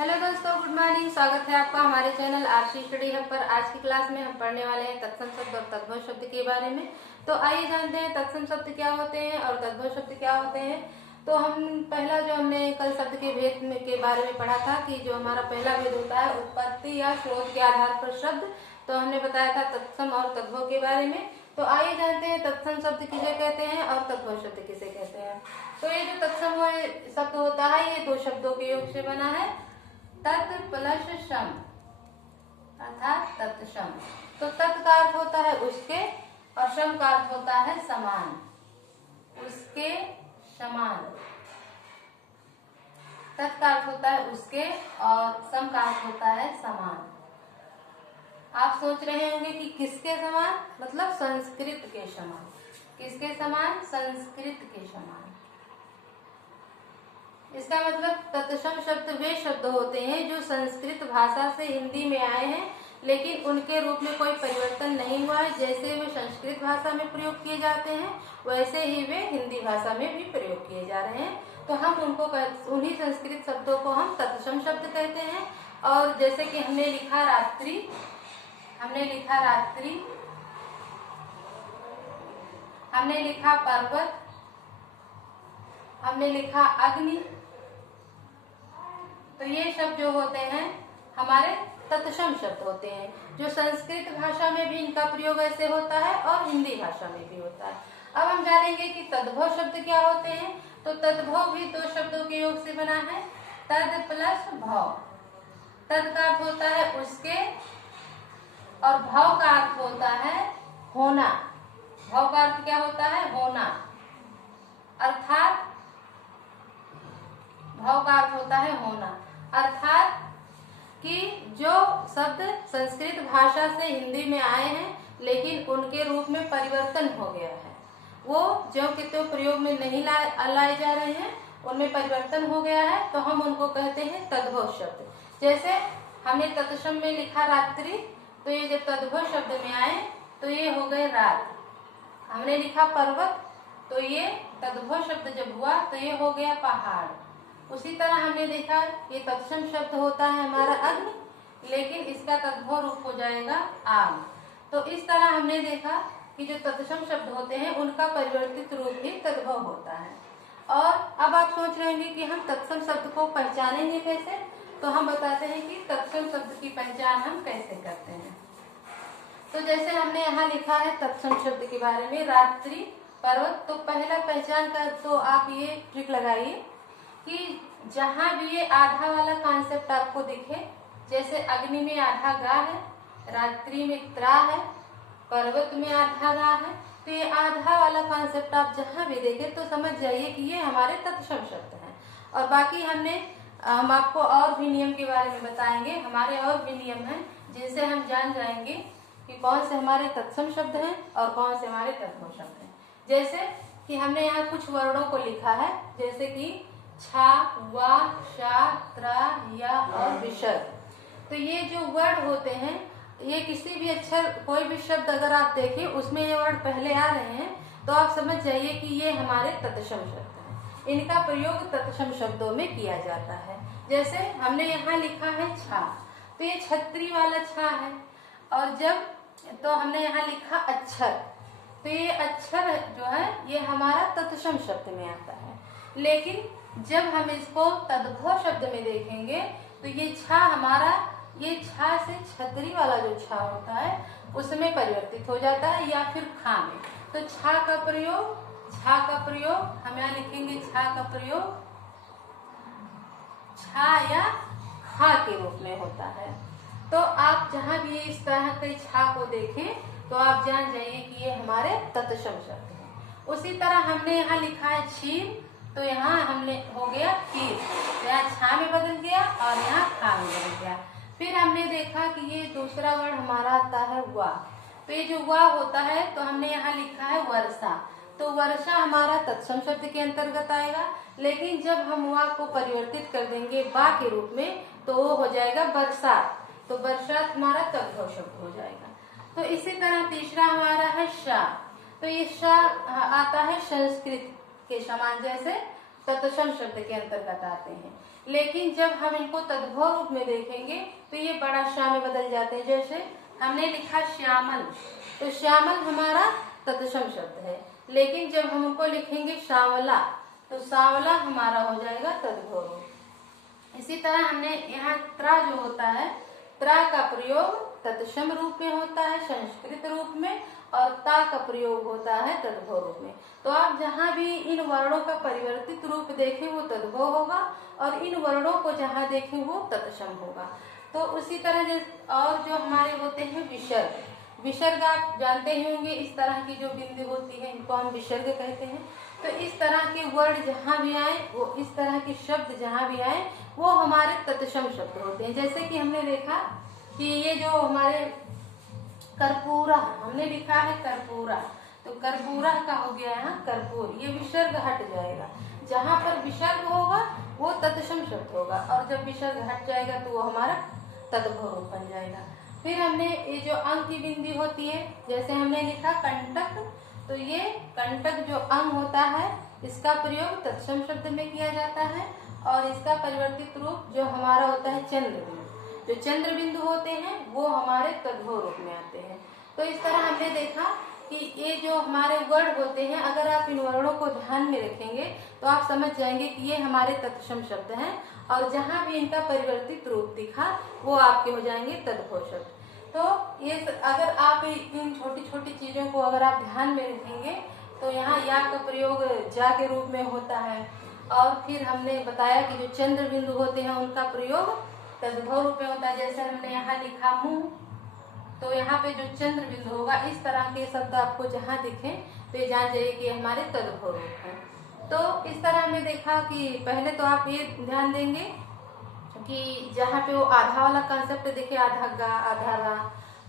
Hello दोस्तों, good morning. स्वागत है आपका हमारे चैनल आरसी स्टडी हब पर। आज की क्लास में हम पढ़ने वाले हैं तत्सम शब्द और तद्भव शब्द के बारे में। तो आइए जानते हैं तत्सम शब्द क्या होते हैं और तद्भव शब्द क्या होते हैं। तो हम पहला जो हमने कल शब्द के भेद के बारे में पढ़ा था कि जो हमारा पहला भेद होता है उत्पत्ति या स्रोत के आधार पर शब्द, तो हमने बताया था तत्सम और तद्भव के बारे में। तो आइए जानते हैं तत्सम शब्द किसे कहते हैं और तद्भव शब्द किसे कहते हैं। तो ये जो तत्सम शब्द होता है ये दो शब्दों के योग से बना है, तत् प्लस सम अर्थात तत्सम। तो तत् का अर्थ होता है उसके और सम का अर्थ होता है समान, उसके समान। तत् का अर्थ होता है उसके और सम का अर्थ होता है समान। आप सोच रहे होंगे कि किसके समान, मतलब संस्कृत के समान। किसके समान? संस्कृत के समान। इसका मतलब तत्सम शब्द वे शब्द होते हैं जो संस्कृत भाषा से हिंदी में आए हैं, लेकिन उनके रूप में कोई परिवर्तन नहीं हुआ है। जैसे वे संस्कृत भाषा में प्रयोग किए जाते हैं वैसे ही वे हिंदी भाषा में भी प्रयोग किए जा रहे हैं। तो हम उन्हीं संस्कृत शब्दों को हम तत्सम शब्द कहते हैं। और जैसे कि हमने लिखा रात्रि, हमने लिखा पर्वत, हमने लिखा अग्नि। तो ये शब्द जो होते हैं हमारे तत्सम शब्द होते हैं, जो संस्कृत भाषा में भी इनका प्रयोग ऐसे होता है और हिंदी भाषा में भी होता है। अब हम जानेंगे कि तद्भव शब्द क्या होते हैं। तो तद्भव भी दो शब्दों के योग से बना है, तद प्लस भव। तद का अर्थ होता है उसके और भव का अर्थ होता है होना। भव का अर्थ क्या होता है? होना। अर्थात भव का अर्थ होता है होना, अर्थात कि जो शब्द संस्कृत भाषा से हिंदी में आए हैं लेकिन उनके रूप में परिवर्तन हो गया है, वो जो कि तो प्रयोग में नहीं लाए जा रहे हैं, उनमें परिवर्तन हो गया है, तो हम उनको कहते हैं तद्भव शब्द। जैसे हमने तत्सम में लिखा रात्रि, तो ये जब तद्भव शब्द में आए तो ये हो गए रात। हमने लिखा पर्वत, तो ये तद्भव शब्द जब हुआ तो ये हो गया पहाड़। उसी तरह हमने देखा ये तत्सम शब्द होता है हमारा अग्नि, लेकिन इसका तद्भव रूप हो जाएगा आग। तो इस तरह हमने देखा कि जो तत्सम शब्द होते हैं उनका परिवर्तित रूप ही तद्भव होता है। और अब आप सोच रहे होंगे कि हम तत्सम शब्द को पहचानेंगे कैसे। तो हम बताते हैं कि तत्सम शब्द की पहचान हम कैसे करते हैं। तो जैसे हमने यहाँ लिखा है तत्सम शब्द के बारे में रात्रि, पर्वत। तो पहला पहचान का तो आप ये ट्रिक लगाइए कि जहां भी ये आधा वाला कॉन्सेप्ट आपको दिखे, जैसे अग्नि में आधा गा है, रात्रि में त्रा है, पर्वत में आधा गा है, तो ये आधा वाला कॉन्सेप्ट आप जहां भी देखें तो समझ जाइए कि ये हमारे तत्सम शब्द हैं। और बाकी हम आपको और भी नियम के बारे में बताएंगे। हमारे और भी नियम हैं जिनसे हम जान जाएंगे कि कौन से हमारे तत्सम शब्द हैं और कौन से हमारे तद्भव शब्द हैं। जैसे कि हमने यहाँ कुछ वर्णों को लिखा है, जैसे कि छा, वा, शा, त्रा, या और विसर्ग। तो ये जो वर्ड होते हैं, ये किसी भी अक्षर, कोई भी शब्द अगर आप देखें उसमें ये वर्ड पहले आ रहे हैं तो आप समझ जाइए कि ये हमारे तत्सम शब्द हैं। इनका प्रयोग तत्सम शब्दों में किया जाता है। जैसे हमने यहाँ लिखा है छा, तो ये छतरी वाला छा है। और जब तो हमने यहाँ लिखा अक्षर, तो ये अक्षर जो है ये हमारा तत्सम शब्द में आता है। लेकिन जब हम इसको तद्भव शब्द में देखेंगे तो ये छा हमारा, ये छा से छतरी वाला जो छा होता है उसमें परिवर्तित हो जाता है, या फिर खा में। तो छा का प्रयोग हम यहाँ लिखेंगे, छा का प्रयोग छा या खा के रूप में होता है। तो आप जहां भी इस तरह के छा को देखें तो आप जान जाइए कि ये हमारे तत्सम शब्द हैं। उसी तरह हमने यहाँ लिखा है क्षीर, तो यहाँ हमने हो गया खीर, यहाँ छा में बदल गया और यहाँ खा में बदल गया। फिर हमने देखा कि ये दूसरा वर्ड हमारा आता है वा। तो ये जो वा होता है तो हमने यहाँ लिखा है वर्षा। तो वर्षा हमारा तत्सम शब्द के अंतर्गत आएगा, लेकिन जब हम वा को परिवर्तित कर देंगे बा के रूप में तो वो हो जाएगा बरसात। तो बरसात हमारा तद्भव शब्द हो जाएगा। तो इसी तरह तीसरा हमारा है शा। तो ये शा आता है संस्कृत के समान, जैसे तत्सम शब्द के अंतर्गत आते हैं। लेकिन जब हम इनको तद्भव रूप में देखेंगे तो ये बड़ा श्या में बदल जाते हैं। जैसे हमने लिखा श्यामल, तो श्यामल हमारा तत्सम शब्द है, लेकिन जब हम उनको लिखेंगे सांवला तो सांवला हमारा हो जाएगा तद्भव रूप। इसी तरह हमने यहाँ त्रा जो होता है, त्रा का प्रयोग तत्सम रूप में होता है संस्कृत रूप में, और ता का प्रयोग होता है तद्भव रूप में। तो आप जहाँ भी इन वर्णों का परिवर्तित रूप देखें वो तद्भव होगा, और इन वर्णों को जहाँ देखें वो तत्सम होगा। तो उसी तरह और जो हमारे होते हैं विसर्ग, विसर्ग आप जानते ही होंगे, इस तरह की जो बिंदी होती है इनको हम विसर्ग कहते हैं। तो इस तरह के वर्ण जहाँ भी आए, वो इस तरह के शब्द जहाँ भी आए वो हमारे तत्सम शब्द होते हैं। जैसे कि हमने देखा कि ये जो हमारे कर्पूरा, हमने लिखा है कर्पूरा, तो कर्पूरा का हो गया यहाँ कर्पूर, ये विसर्ग हट जाएगा। जहाँ पर विसर्ग होगा वो तत्सम शब्द होगा, और जब विसर्ग हट जाएगा तो वो हमारा तद्भव रूप बन जाएगा। फिर हमने ये जो अंग की बिंदी होती है, जैसे हमने लिखा कंटक, तो ये कंटक जो अंग होता है इसका प्रयोग तत्सम शब्द में किया जाता है, और इसका परिवर्तित रूप जो हमारा होता है चंद्र बिंदु, जो चंद्र बिंदु होते हैं वो हमारे तद्भव रूप में आते हैं। तो इस तरह हमने देखा कि ये जो हमारे वर्ण होते हैं, अगर आप इन वर्णों को ध्यान में रखेंगे तो आप समझ जाएंगे कि ये हमारे तत्सम शब्द हैं, और जहाँ भी इनका परिवर्तित रूप दिखा वो आपके हो जाएंगे तद्भव शब्द। तो ये अगर आप इन छोटी छोटी चीजों को अगर आप ध्यान में रखेंगे तो यहाँ या का प्रयोग जा के रूप में होता है, और फिर हमने बताया कि जो चंद्र बिंदु होते हैं उनका प्रयोग तद्भव रूप में होता है। जैसे हमने यहाँ लिखा मुंह, तो यहाँ पे जो चंद्र बिंदु होगा, इस तरह के शब्द आपको जहाँ दिखे तो ये जान जाइए कि हमारे तद्भव रूप है। तो इस तरह हमने देखा कि पहले तो आप ये ध्यान देंगे कि जहाँ पे वो आधा वाला कंसेप्ट दिखे, आधा गा आधा रा,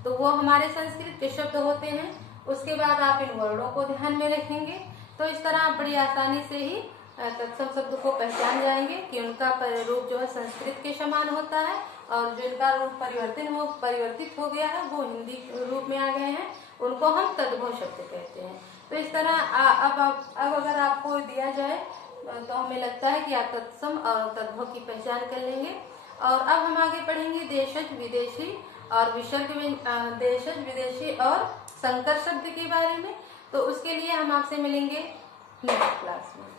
तो वो हमारे संस्कृत के शब्द होते हैं। उसके बाद आप इन वर्णों को ध्यान में रखेंगे तो इस तरह आप बड़ी आसानी से ही तत्सम शब्द को पहचान जाएंगे कि उनका रूप जो है संस्कृत के समान होता है, और जो इनका रूप परिवर्तित हो गया है वो हिंदी रूप में आ गए हैं, उनको हम तद्भव शब्द कहते हैं। तो इस तरह अब अगर आपको दिया जाए तो हमें लगता है कि आप तत्सम और तद्भव की पहचान कर लेंगे। और अब हम आगे पढ़ेंगे देशज विदेशी और विसर्ग देशज विदेशी और संकर शब्द के बारे में। तो उसके लिए हम आपसे मिलेंगे नेक्स्ट क्लास में।